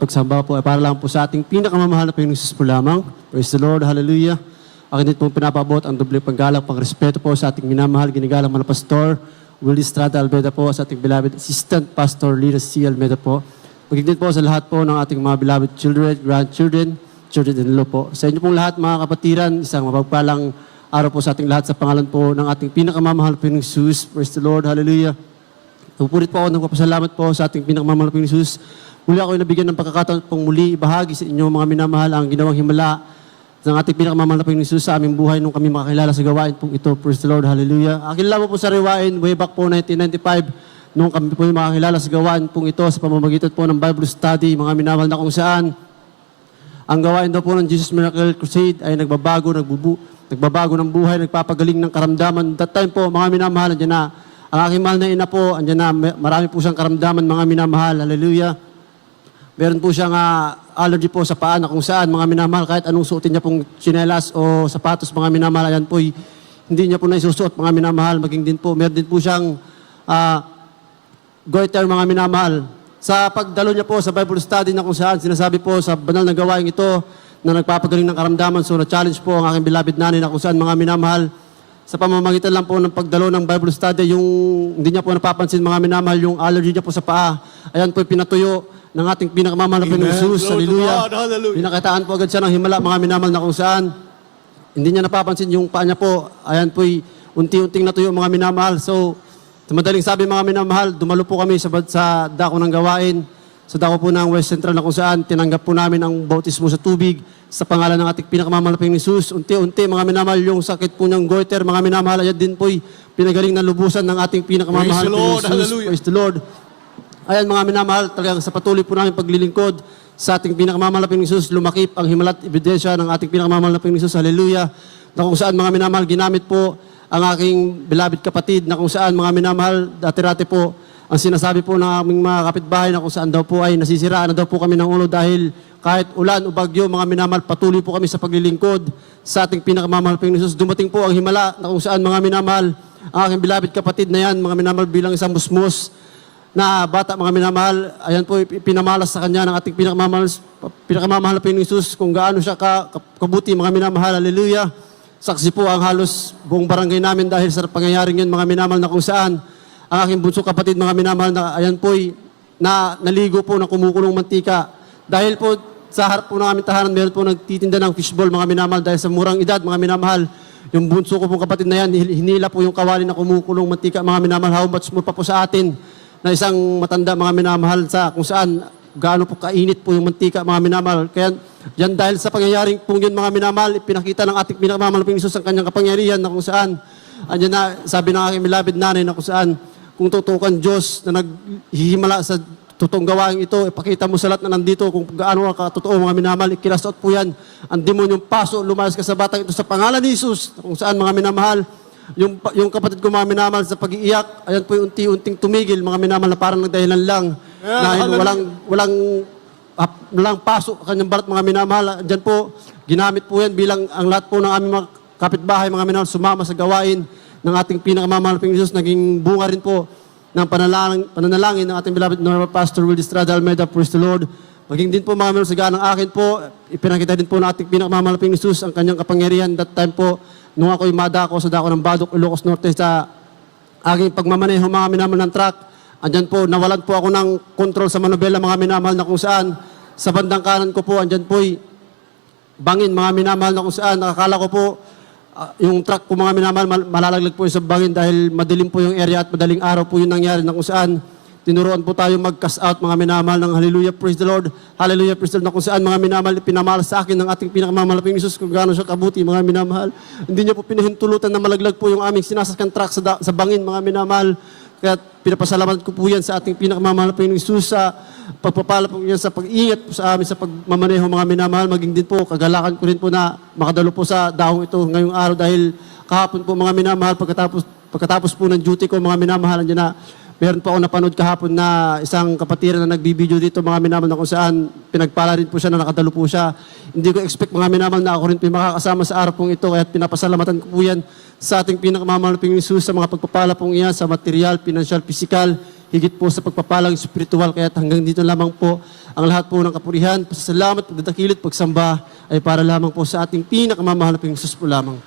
pagsamba po ay para lang po sa ating pinakamamahal na Panginoong Jesus po lamang. Praise the Lord, hallelujah. Akin din po pinapabot ang doble paggalang, pangrespeto po sa ating minamahal, ginagalang mga pastor, Willie Estrada Almeida po, sa ating beloved assistant pastor, Lina C. Almeida po. Maging din po sa lahat po ng ating mga beloved children, grandchildren, children-in-law po. Sa inyo pong lahat mga kapatiran, isang mapagpalang araw po sa ating lahat sa pangalan po ng ating pinakamamahal na Panginoong Jesus. Praise the Lord, hallelujah. Pupulit po ako ng kapasalamat po sa ating pinakamamahal na Panginoong Jesus. Muli ako nabigyan ng pagkakataon pong muli ibahagi sa inyo mga minamahal ang ginawang himala ng ating pinakamamahal na Panginoong Jesus sa aming buhay nung kami makakilala sa gawain pong ito. Praise the Lord, hallelujah. Akin lang po sa rewain, way back po 1995, nung kami po makakilala sa gawain pong ito sa pamamagitan po ng Bible study, mga minamahal na kung saan ang gawain daw po ng Jesus Miracle Crusade ay nagbabago ng buhay, nagpapagaling ng karamdaman. That time po, mga minamahal, andyan na ang aking mahal na ina po, andyan na, marami po siyang karamdaman, mga minamahal, hallelujah. Meron po siyang allergy po sa paa na kung saan, mga minamahal, kahit anong suotin niya pong tsinelas o sapatos, mga minamahal, ayan po, hindi niya po na isusuot, mga minamahal, maging din po, meron din po siyang goiter, mga minamahal. Sa pagdalo niya po sa Bible study na kung saan, sinasabi po sa banal na gawain ito na nagpapagaling ng karamdaman, so na-challenge po ang aking beloved nanay na kung saan, mga minamahal, sa pamamagitan lang po ng pagdalo ng Bible study, yung hindi niya po napapansin, mga minamahal, yung allergy niya po sa paa, ayan po pinatuyo ng ating pinakamamahal na Panginoong Jesus. Hallelujah. Pinakitaan po agad siya ng himala, mga minamahal, na kung saan hindi niya napapansin yung paa niya po. Ayan po, unti-unting natuyo, mga minamahal. So, sa madaling sabi, mga minamahal, dumalo po kami sa dako ng gawain, sa dako po ng West Central na kung saan tinanggap po namin ang bautismo sa tubig sa pangalan ng ating pinakamamahal na Panginoong Jesus. Unti-unti, mga minamahal, yung sakit po ng goiter, mga minamahal, ayan din po pinagaling na lubusan ng ating pinakamamahal na Panginoong Jesus. Praise the Lord. Ayan, mga minamahal, talagang sa patuloy po namin paglilingkod sa ating pinakamamahal na Panginoong Jesus, lumakip ang himalat ebidensya ng ating pinakamamahal na Panginoong Jesus. Hallelujah. Na kung saan, mga minamahal, ginamit po ang aking beloved kapatid na kung saan, mga minamahal, dati-rati po, ang sinasabi po ng aming mga kapitbahay na kung saan daw po ay nasisiraan na daw po kami ng ulo dahil kahit ulan o bagyo, mga minamahal, patuloy po kami sa paglilingkod sa ating pinakamamahal na Panginoong Jesus. Dumating po ang himala na kung saan, mga minamahal, ang aking beloved kapatid na yan, mga minamahal, bilang isang musmus na bata, mga minamahal, ayan po, pinamalas sa kanya ng ating pinakamamahal na Panginoong Jesus kung gaano siya kabuti, mga minamahal, hallelujah. Saksi po ang halos buong barangay namin dahil sa pangyayaring yun, mga minamahal, na kung saan ang aking bunso kapatid, mga minamahal, na ayan po, na naligo po ng kumukulong mantika. Dahil po sa harap po ng aming tahanan, meron po nagtitinda ng fishball, mga minamahal, dahil sa murang edad, mga minamahal, yung bunso ko pong kapatid na yan, hinila po yung kawali na kumukulong mantika, mga minamahal, how much more pa po sa atin na isang matanda, mga minamahal, sa kung saan gaano po kainit po yung mantika, mga minamahal. Kaya yan dahil sa pangyayaring pong yun, mga minamahal, pinakita ng ating pinakamamahal na Panginoong Jesus ang kanyang kapangyarihan na kung saan, andyan na, sabi ng aking beloved nanay na kung saan, kung tutukan Diyos na naghihimala sa totoong gawain ito, ipakita mo sa lahat na nandito kung gaano ka totoo, mga minamahal, ikinasot po yan ang demonyong paso, lumayas ka sa batang ito sa pangalan ni Jesus, kung saan, mga minamahal, yung kapatid ko, mga minamahal, sa pag-iiyak, ayan po yung unti-unting tumigil, mga minamahal, na parang nagdahilan lang, dahil walang paso kanyang balat, mga minamahal. Diyan po, ginamit po yan bilang ang lahat po ng aming mga kapitbahay, mga minamahal, sumama sa gawain ng ating pinakamamahal na Panginoong Jesus, naging bunga rin po ng pananalangin ng ating beloved Normal Pastor Willie Estrada Almeida. Praise the Lord. Maging din po, mga minamahal, sa ganang akin po, ipinakita din po ng ating pinakamamahal na Panginoong Jesus ang kanyang kapangyarihan. That time po, nung ako'y madako sa dako ng Badok, Ilocos Norte, sa aking pagmamaneho, mga minamahal, ng truck, andyan po, nawalan po ako ng kontrol sa manobela, mga minamahal, na kung saan sa bandang kanan ko po, andyan po'y bangin, mga minamahal, na kung saan nakakala ko po yung truck ko, mga minamahal, malalaglag po yung sa bangin dahil madilim po yung area at madaling araw po yung nangyari, na kung saan tinuruan po tayo mag-cast out, mga minamahal, ng hallelujah, praise the Lord, hallelujah, praise the Lord, na kung saan, mga minamahal, pinamalas sa akin ng ating pinakamamahal na Panginoong Jesus kung gaano siya kabuti, mga minamahal. Hindi niya po pinahintulutan na malaglag po yung aming sinasakyan truck sa bangin, mga minamahal. Kaya pinapasalamat ko po yan sa ating pinakamamahal na Panginoong Jesus sa pagpapala po yan sa pag-ingat po sa amin sa pagmamaneho, mga minamahal. Maging din po, kagalakan ko rin po na makadalo po sa dahong ito ngayong araw dahil kahapon po, mga minamahal, pagkatapos po ng duty ko, mga minamahal, andyan na, meron po ako napanood kahapon na isang kapatiran na nagbibideo dito, mga minamahal, na kung saan pinagpala rin po siya na nakadalo po siya. Hindi ko expect, mga minamahal, na ako rin po makakasama sa araw pong ito, kaya pinapasalamatan ko po yan sa ating pinakamamahal na Panginoong Jesus sa mga pagpapala pong iyan sa material, financial, physical, higit po sa pagpapalang espiritual. Kaya hanggang dito lamang po ang lahat po ng kapurihan, pasasalamat, pagdadakilit, pagsamba ay para lamang po sa ating pinakamamahal na Panginoong Jesus po lamang.